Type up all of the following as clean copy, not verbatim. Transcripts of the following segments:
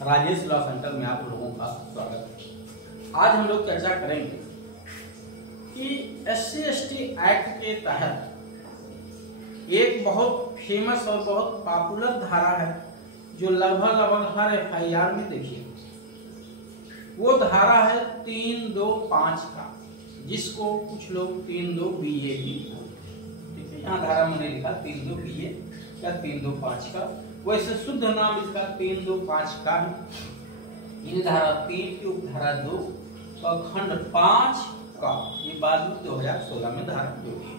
Rajesh law centre में आप लोगों का स्वागत है। आज हम लोग चर्चा करेंगे कि SC/ST एक्ट के तहत एक बहुत फेमस और बहुत पॉपुलर धारा है जो लगभग हर FIR में देखिए, वो धारा है 325 का, जिसको कुछ लोग 302BA भी बोलते हैं। ठीक है, यहाँ धारा मैंने लिखा 302BA या 325 का, वैसे शुद्ध नाम इसका 325 का है। इन धारा 3 की उपधारा 2 और खंड 5 का ये बाद में 2016 में धारा जोड़ी।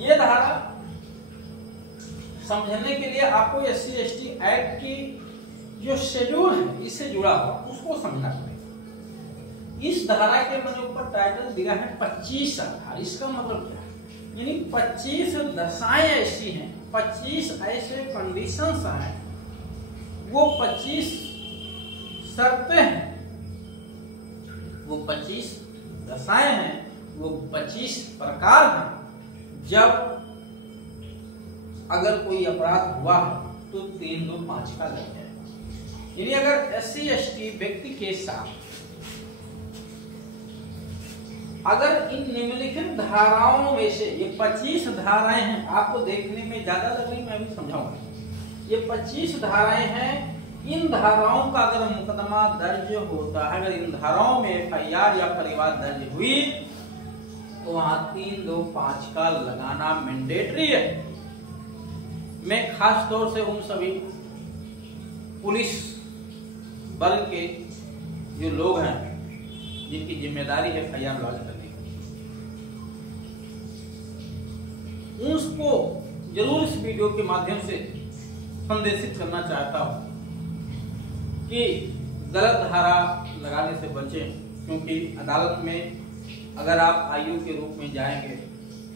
ये धारा समझने के लिए आपको SC/ST एक्ट की जो शेड्यूल है इससे जुड़ा हुआ उसको समझना पड़ेगा। इस धारा के मैंने ऊपर टाइटल दिया है 25 आधार। इसका मतलब क्या है? यानी 25 दशाएं ऐसी हैं, 25 ऐसे कंडीशंस हैं, वो 25 शर्तें हैं, वो 25 दशाएं हैं, वो 25 प्रकार हैं। जब अगर कोई अपराध हुआ है तो 325 का लग जाएगा। यानी अगर SC/ST व्यक्ति के साथ अगर इन निम्नलिखित धाराओं में से, ये 25 धाराएं हैं, आपको देखने में ज्यादा लग रही, मैं भी समझाऊंगा। ये 25 धाराएं हैं। इन धाराओं का अगर मुकदमा दर्ज होता है, अगर इन धाराओं में FIR या परिवार दर्ज हुई तो वहां 325 का लगाना मैंडेटरी है। मैं खास तौर से उन सभी पुलिस बल के जो लोग हैं जिनकी जिम्मेदारी है FIR लॉन्च करने की, उसको जरूर इस वीडियो के माध्यम से संदेशित करना चाहता हूं कि गलत धारा लगाने से बचें, क्योंकि अदालत में अगर आप IU के रूप में जाएंगे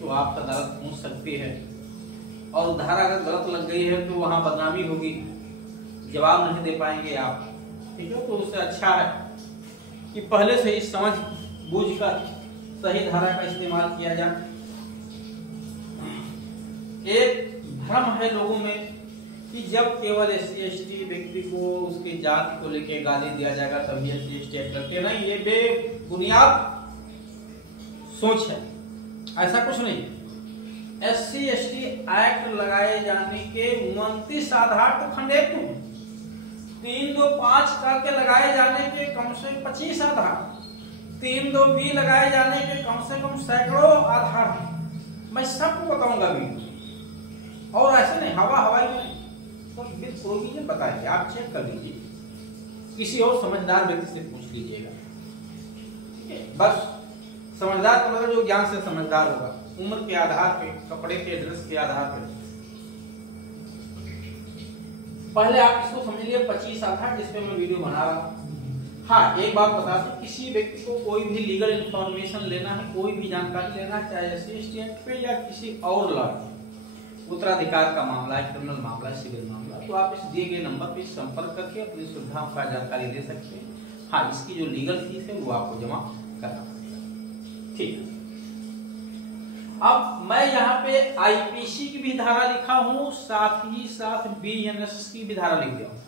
तो आपसे अदालत पूछ सकती है, और धारा अगर गलत लग गई है तो वहां बदनामी होगी, जवाब नहीं दे पाएंगे आप। ठीक है, तो उससे अच्छा है कि पहले से ही समझ बूझ कर सही धारा का इस्तेमाल किया जाए। एक भ्रम है लोगों में कि जब केवल SC/ST व्यक्ति को उसकी जात को लेके गाली दिया जाएगा तभी SC/ST एक्ट लगते। नहीं, ये बेबुनियाद सोच है, ऐसा कुछ नहीं। SC/ST एक्ट लगाए जाने के 29 आधार तो खंड 1 में, 325 के लगाए जाने के कम से 25 आधार, 302B लगाए जाने के कम से कम सैकड़ों आधार। मैं सबको बताऊंगा भी, और ऐसे नहीं हवाई में सब विद प्रोविजन बताएंगे। आप चेक कर लीजिए, किसी और समझदार व्यक्ति से पूछ लीजिएगा। ठीक है, बस समझदार का मतलब जो ज्ञान से समझदार होगा, उम्र के आधार पे, कपड़े के ड्रेस के आधार पे। पहले आप इसको समझ लिए 25 आधार जिसपे मैं वीडियो बना रहा हूं। हाँ, एक बात बता दूं, किसी व्यक्ति को कोई भी लीगल इंफॉर्मेशन लेना है, कोई भी जानकारी लेना है, चाहे SC/ST एक्ट पे या किसी और लॉ, उत्तराधिकार का मामला है, क्रिमिनल मामला है, सिविल मामला, तो आप इस दिए गए नंबर पे संपर्क करके अपनी सुविधाओं का जानकारी ले सकते हैं। हाँ, इसकी जो लीगल फीस है वो आपको जमा करना पड़ेगा। ठीक है, अब मैं यहाँ पे IPC की भी धारा लिखा हूं, साथ ही साथ BNS की भी धारा लिख दिया हूं।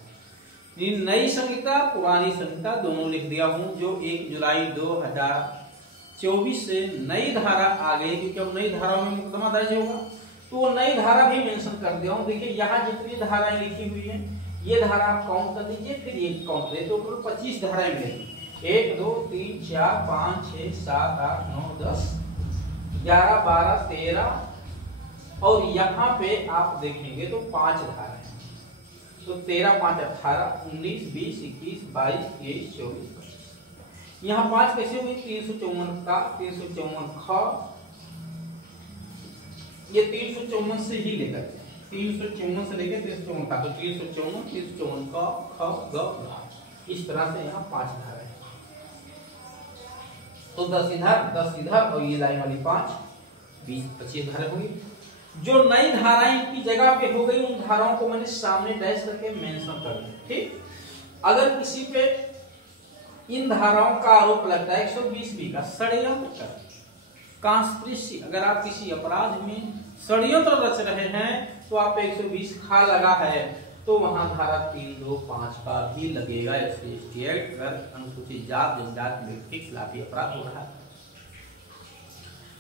नई संहिता पुरानी संहिता दोनों लिख दिया हूं, जो 1 जुलाई 2024 से नई धारा आ गई, क्योंकि अब नई धारा में मुकदमा दर्ज होगा तो वो नई धारा भी मेंशन कर दिया हूं। देखिए यहाँ जितनी धाराएं लिखी हुई हैं, ये धारा आप काउंट कर दीजिए, फिर ये काउंट करिए, तो टोटल 25 धाराएं मिलेंगी। 1 2 3 4 5 6 7 8 9 10 11 12 13, और यहाँ पे आप देखेंगे तो 5 धाराएं, तो 13 5 18 19 20 21 22 23 24 25। यहाँ 5 कैसे हुई? 354 का, 354 ख, ये 354 से ही लेकर 354 से लेकर 354 का, तो 354 354 का, ख ग घ, इस तरह से यहाँ 5 धाराएं, तो 10 इधर और ये लाइन वाली 5 20 25 धाराएं होंगी। जो नई धाराएं की जगह पे हो गई, उन धाराओं को मैंने सामने डैश करके मेंशन कर दिया। ठीक, अगर किसी पे इन धाराओं का आरोप लगता है 120B का षड्यंत्र, कॉन्स्पिरेसी, अगर आप किसी अपराध में षड्यंत्र रच रहे हैं तो आप 120 खा लगा है, तो वहां धारा 325 का भी लगेगा SC/ST एक्ट, अगर अनुसूचित जात जनजाति व्यक्ति के खिलाफ अपराध हो रहा है।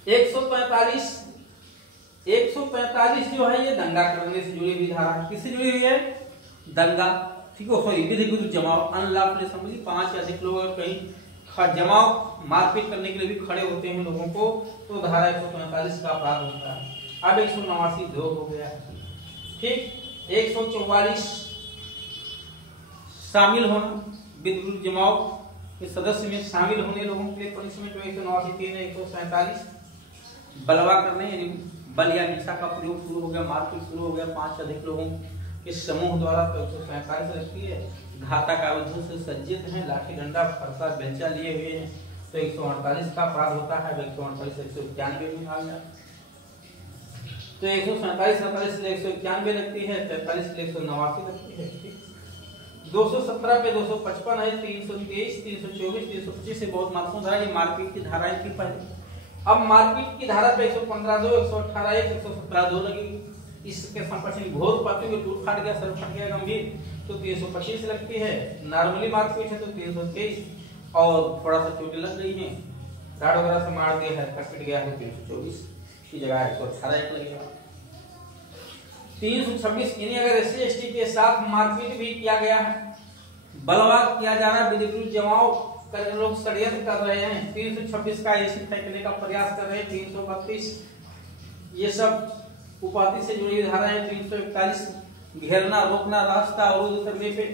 145 जो है ये दंगा करने से जुड़ी हुई धारा है। किससे जुड़ी हुई है? दंगा, ठीक है, सॉरी विधिक विरुद्ध जमाव, अनलॉफुल असेंबली, 5 या अधिक लोग अगर कहीं जमाव मारपीट करने के लिए भी खड़े होते हैं लोगों को, तो धारा 145 का अपराध होता है। अब 189 दो हो गया, ठीक। 144 शामिल होना, विधिक विरुद्ध जमाव के सदस्य में शामिल होने लोगों के लिए पनिशमेंट 189 3 है। 147 बलवा करने, यानी बल या हिंसा का प्रयोग शुरू हो गया, मारपीट शुरू हो गया 5 अधिक लोगों के समूह द्वारा, तो 147 लगती है। घातक आयुधों से सज्जित हैं, लाठी डंडा फरसा बेलचा लिए हुए हैं, तो 148 का अपराध होता है। 148 191 में आ गया, तो 147 47 से 191 लगती है, 43 से 189 लगती है। 217 पे 255 है, 323 324 325 से बहुत महत्वपूर्ण धारा, ये मारपीट की धाराएं थी पहले। अब मारपीट की धारा पे 115 2 118 1 117 2 लगेगी। इसके संपर्क में घोर पाती हुई टूट फाट गया, सर फट गया गंभीर, तो 325 लगती है। नॉर्मली मारपीट है तो 323, और थोड़ा सा चोटें लग गई हैं, राड वगैरह से मार दिया है, कट पिट गया है, 324 की जगह 118 एक लगेगा। 326 यानी अगर SC/ST के साथ मारपीट भी किया गया है, बलवा किया जा रहा है, विधिक विरुद्ध जमाव कर लोग षड्यंत्र कर रहे हैं, 326 का एसिड फेंकने का प्रयास कर रहे हैं, 332 ये सब उपाधि से जुड़ी धाराएं, 341 घेरना रोकना रास्ता अवरुद्ध करने पे,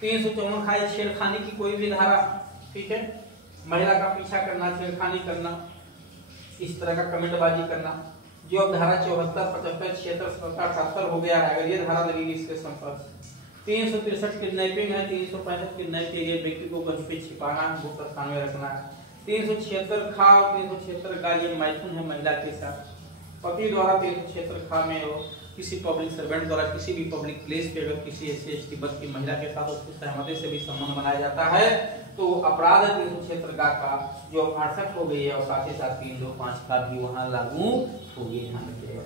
354 छेड़खानी की कोई भी धारा, ठीक है, महिला का पीछा करना, छेड़खानी करना, इस तरह का कमेंटबाजी करना, जो अब धारा 74 75 76 77 78 हो गया है, अगर ये धारा लगेगी इसके संपर्क। 363 किडनैपिंग है, 365 किडनैप किए गए व्यक्ति को कहीं पे छिपाना, वो प्रस्थान में रखना है। 376 खाव, 376 का ये मैथुन है महिला के साथ, पति द्वारा 376 खा में हो, किसी पब्लिक सर्वेंट द्वारा किसी भी पब्लिक प्लेस पे अगर किसी SC/ST वर्ग की महिला के साथ उसकी सहमति से भी संबंध बनाया जाता है, तो अपराध है 376 का जो 68 हो गई है, और साथ ही साथ 325 का भी वहां लागू हो गया है।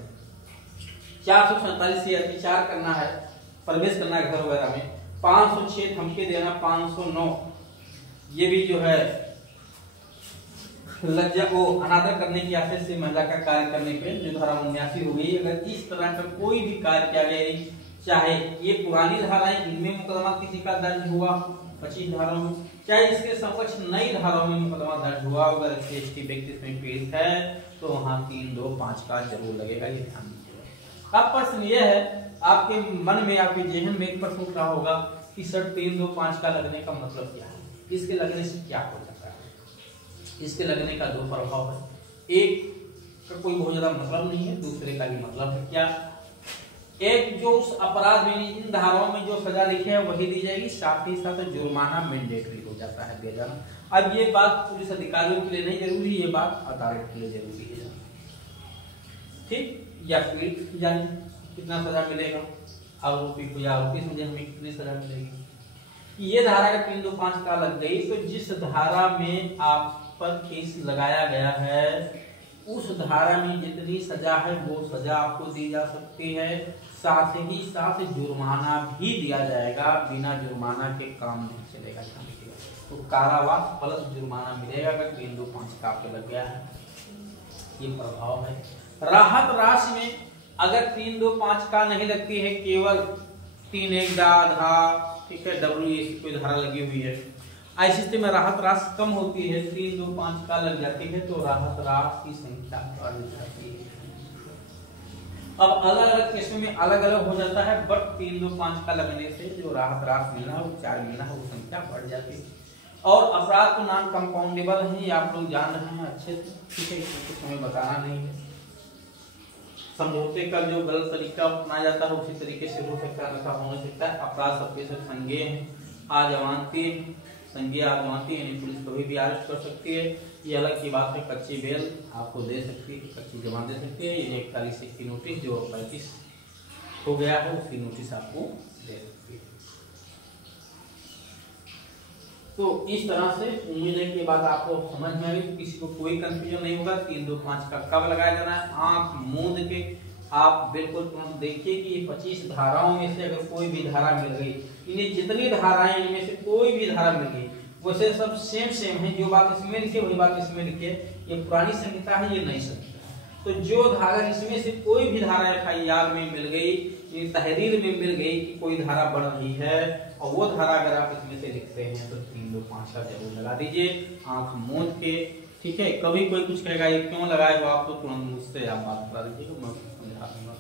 447 से अत्याचार करना है, प्रवेश करना है घर वगैरह में, 506 धमकी देना, 509 ये भी जो है लज्जा को अनादर करने की आशय से महिला का कार्य करने पे जो धारा 79 हो गई। अगर इस तरह का कोई भी कार्य किया गया, चाहे ये पुरानी धाराएं इनमें मुकदमा किसी का दर्ज हुआ 25 धाराओं में, चाहे इसके समक्ष नई धाराओं में मुकदमा दर्ज हुआ, अगर SC/ST व्यक्ति इसमें पीड़ित है तो वहां 325 का जरूर लगेगा, ये ध्यान दीजिएगा। अब प्रश्न ये है, आपके मन में आपके जेहन में एक प्रश्न उठ रहा होगा कि सर 325 का लगने का मतलब क्या है, इसके लगने से क्या हो जाता है? इसके लगने का दो प्रभाव है, एक का कोई बहुत ज्यादा मतलब नहीं है, दूसरे का भी मतलब है। क्या? एक जो उस अपराध में इन धाराओं में जो सजा लिखी है वही दी जाएगी, साथ ही साथ जुर्माना मैंडेटरी हो जाता है दिया जाना। अब ये बात पुलिस अधिकारियों के लिए नहीं जरूरी, ये बात अदालत के लिए जरूरी है, ठीक? या फिर जाने कितना सजा मिलेगा आरोपी को, या आरोपी समझे हमें कितनी सजा मिलेगी। ये धारा अगर 325 का लग गई तो जिस धारा में आप पर केस लगाया गया है उस धारा में जितनी सजा है वो सजा आपको दी जा सकती है, साथ ही साथ जुर्माना भी दिया जाएगा, बिना जुर्माना के काम नहीं चलेगा। तो कारावास प्लस जुर्माना मिलेगा अगर 325 का आपको लग गया है, ये प्रभाव है। राहत राशि में अगर 325 का नहीं लगती है, केवल 31 आधा, ठीक है, WAC कोई धारा लगी हुई है, ऐसी स्थिति में राहत राशि कम होती है, 325 का लग जाती है तो राहत राशि की संख्या बढ़ जाती है। अब अलग अलग केसों में अलग अलग हो जाता है, बट 325 का लगने से जो राहत राशि मिलना है, उपचार मिलना है, वो संख्या बढ़ जाती है। और अपराध को नॉन कंपाउंडेबल है, ये आप लोग जान रहे हैं अच्छे से, ठीक है, कुछ हमें बताना नहीं है। समझौते का जो गलत तरीका अपनाया जाता है उसी तरीके से हो सकता है, ऐसा हो नहीं सकता है। अपराध सबके सब संज्ञेय है, आजमानती संज्ञेय आजमानती, यानी पुलिस कभी भी अरेस्ट कर सकती है। ये अलग की बात है, कच्ची बेल आपको दे सकती है, कच्ची जमानत दे सकती है। ये 1 तारीख से की नोटिस जो 35 हो गया है उसकी नोटिस आपको दे सकती है। तो इस तरह से उम्मीद है कि बात आपको समझ में आई, किसी को कोई कंफ्यूजन नहीं होगा। 325 का कब लगाया जाना है, आंख मूंद के आप बिल्कुल तुरंत देखिए कि ये 25 धाराओं में से अगर कोई भी धारा मिल गई, इन्हें जितनी धाराएं इनमें से कोई भी धारा मिल गई, वैसे सब सेम है, जो बात इसमें लिखी वही बात इसमें लिखी। ये पुरानी संहिता है, ये नई संहिता। तो जो धारा इसमें से कोई भी धारा FIR में मिल गई, तहरीर में मिल गई कि कोई धारा बढ़ रही है, और वो धारा अगर आप इसमें से लिखते हैं तो 3 2 5 का जरूर लगा दीजिए आंख मूंद के। ठीक है, कभी कोई कुछ कहेगा ये क्यों लगाए हो आप, तो तुरंत मुझसे आप बात करा दीजिएगा, मैं समझा दूंगा।